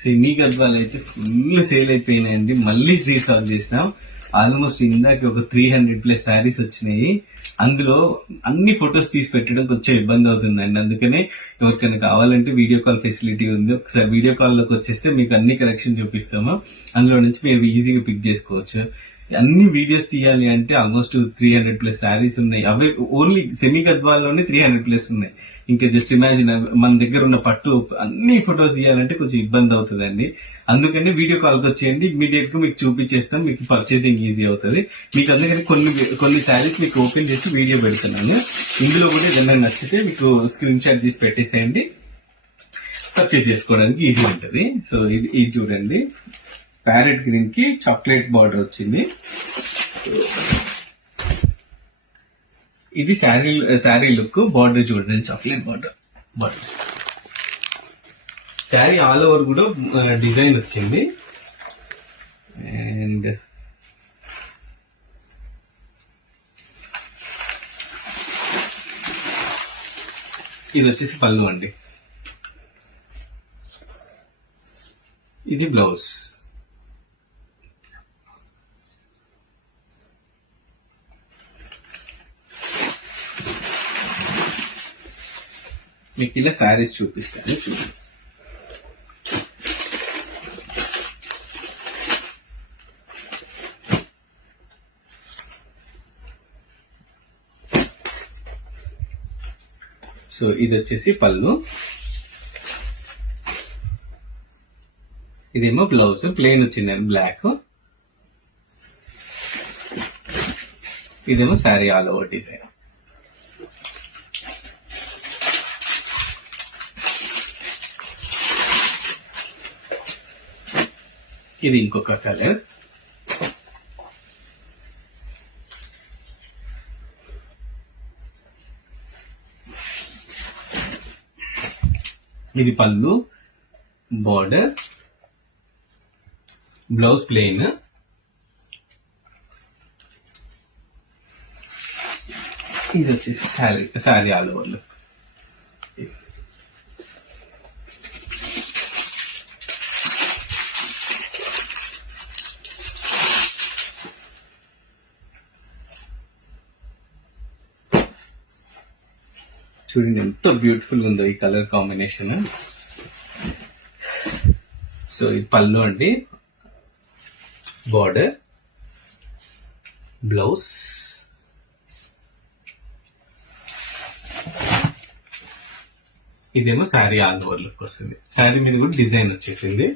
సెమీ గద్వాలు అయితే full sale అయిపోయినాయండి. మళ్ళీ రీస్టాక్ చేసినాం. ఆల్మోస్ట్ ఇందాక ఒక 300+ శారీస్ వచ్చినాయి. అందులో అన్ని ఫొటోస్ తీసి పెట్టడం కొంచెం ఇబ్బంది అవుతుందండి. అందుకనే ఎవరికైనా కావాలంటే వీడియో కాల్ ఫెసిలిటీ ఉంది. ఒకసారి వీడియో కాల్ లోకి వచ్చేస్తే మీకు అన్ని కలెక్షన్ చూపిస్తాము. అందులో నుంచి మీరు ఈజీగా పిక్ చేసుకోవచ్చు. అన్ని వీడియోస్ తీయాలి అంటే ఆల్మోస్ట్ 300+ శారీస్ ఉన్నాయి. అవే ఓన్లీ సెమీ గద్వాల్లోనే 300+ ఉన్నాయి. ఇంకా జస్ట్ ఇమాజిన్ మన దగ్గర ఉన్న పట్టు అన్ని ఫొటోస్ తీయాలంటే కొంచెం ఇబ్బంది అవుతుందండి. అందుకని వీడియో కాల్కి వచ్చేయండి, ఇమీడియట్ గా మీకు చూపించేస్తాం. మీకు పర్చేసింగ్ ఈజీ అవుతుంది. మీకు అందుకని కొన్ని శారీస్ మీకు ఓపెన్ చేసి వీడియో పెడుతున్నాను. ఇందులో కూడా ఏదైనా నచ్చితే మీకు స్క్రీన్ షాట్ తీసి పెట్టేసేయండి, పర్చేస్ చేసుకోవడానికి ఈజీ ఉంటుంది. సో ఇది చూడండి, ప్యారెట్ గ్రీన్ కి చాక్లెట్ బార్డర్ వచ్చింది. ఇది శారీ లుక్. బార్డర్ చూడండి, chocolate border. Sari all over కూడా డిజైన్ వచ్చింది. అండ్ ఇది వచ్చేసి పళ్ళు అండి. ఇది బ్లౌజ్. మీకు ఇలా శారీస్ చూపిస్తాను చూడండి. సో ఇది వచ్చేసి పళ్ళు, ఇదేమో బ్లౌజ్. ప్లెయిన్ వచ్చిందండి బ్లాక్. ఇదేమో శారీ ఆల్ ఓవర్ డిజైన్. ఇది ఇంకొక కలర్. ఇది పళ్ళు, బార్డర్, బ్లౌజ్ ప్లెయిన్. ఇది వచ్చేసి శారీ ఆల్ ఓవర్ లుక్. చూడండి ఎంత బ్యూటిఫుల్ ఉందో ఈ కలర్ కాంబినేషన్. సో ఇది పళ్ళు అండి, బార్డర్, బ్లౌజ్, ఇదేమో శారీ ఆల్ ఓవర్ లుక్ వస్తుంది. శారీ మీద కూడా డిజైన్ వచ్చేసింది.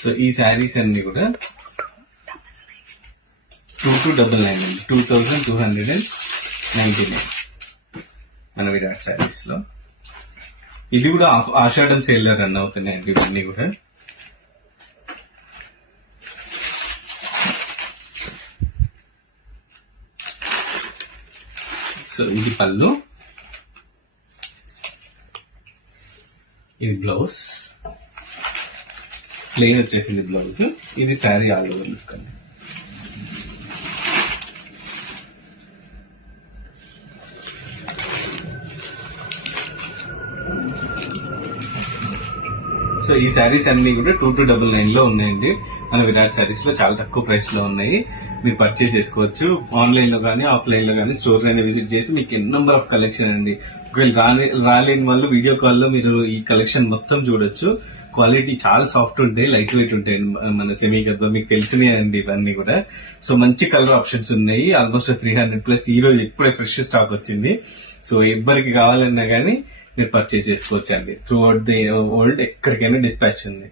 సో ఈ శారీస్ అన్ని కూడా 2299 అండి, 2299 మన విరాట్ శారీస్ లో. ఇది కూడా ఆషాఢం సేల్ లో రన్ అవుతున్నాయండి ఇవన్నీ కూడా. సో ఇది పళ్ళు, ఇది బ్లౌజ్, ప్లెయిన్ వచ్చేసింది బ్లౌజ్. ఇది శారీ ఆల్ ఓవర్ లుక్ అండి. సో ఈ శారీస్ అన్ని కూడా 2299 లో ఉన్నాయండి. మన విరాట్ శారీస్ లో చాలా తక్కువ ప్రైస్ లో ఉన్నాయి. మీరు పర్చేస్ చేసుకోవచ్చు. ఆన్లైన్ లో కానీ ఆఫ్లైన్ లో కానీ స్టోర్ అయినా విజిట్ చేసి మీకు ఎన్ నెంబర్ ఆఫ్ కలెక్షన్ అండి. ఒకవేళ రాలేని వాళ్ళు వీడియో కాల్ లో మీరు ఈ కలెక్షన్ మొత్తం చూడొచ్చు. క్వాలిటీ చాలా సాఫ్ట్ ఉంటాయి, లైట్ వెయిట్ ఉంటాయి. మన సెమీ గద్వా మీకు తెలిసినాయి అండి ఇవన్నీ కూడా. సో మంచి కలర్ ఆప్షన్స్ ఉన్నాయి. ఆల్మోస్ట్ 300+. ఈ రోజు ఇప్పుడే ఫ్రెష్ స్టాక్ వచ్చింది. సో ఎవరికి కావాలన్నా కానీ మీరు పర్చేస్ చేసుకోవచ్చు అండి. త్రూ అవుట్ ది వరల్డ్ ఎక్కడికైనా డిస్పాచ్ ఉంది.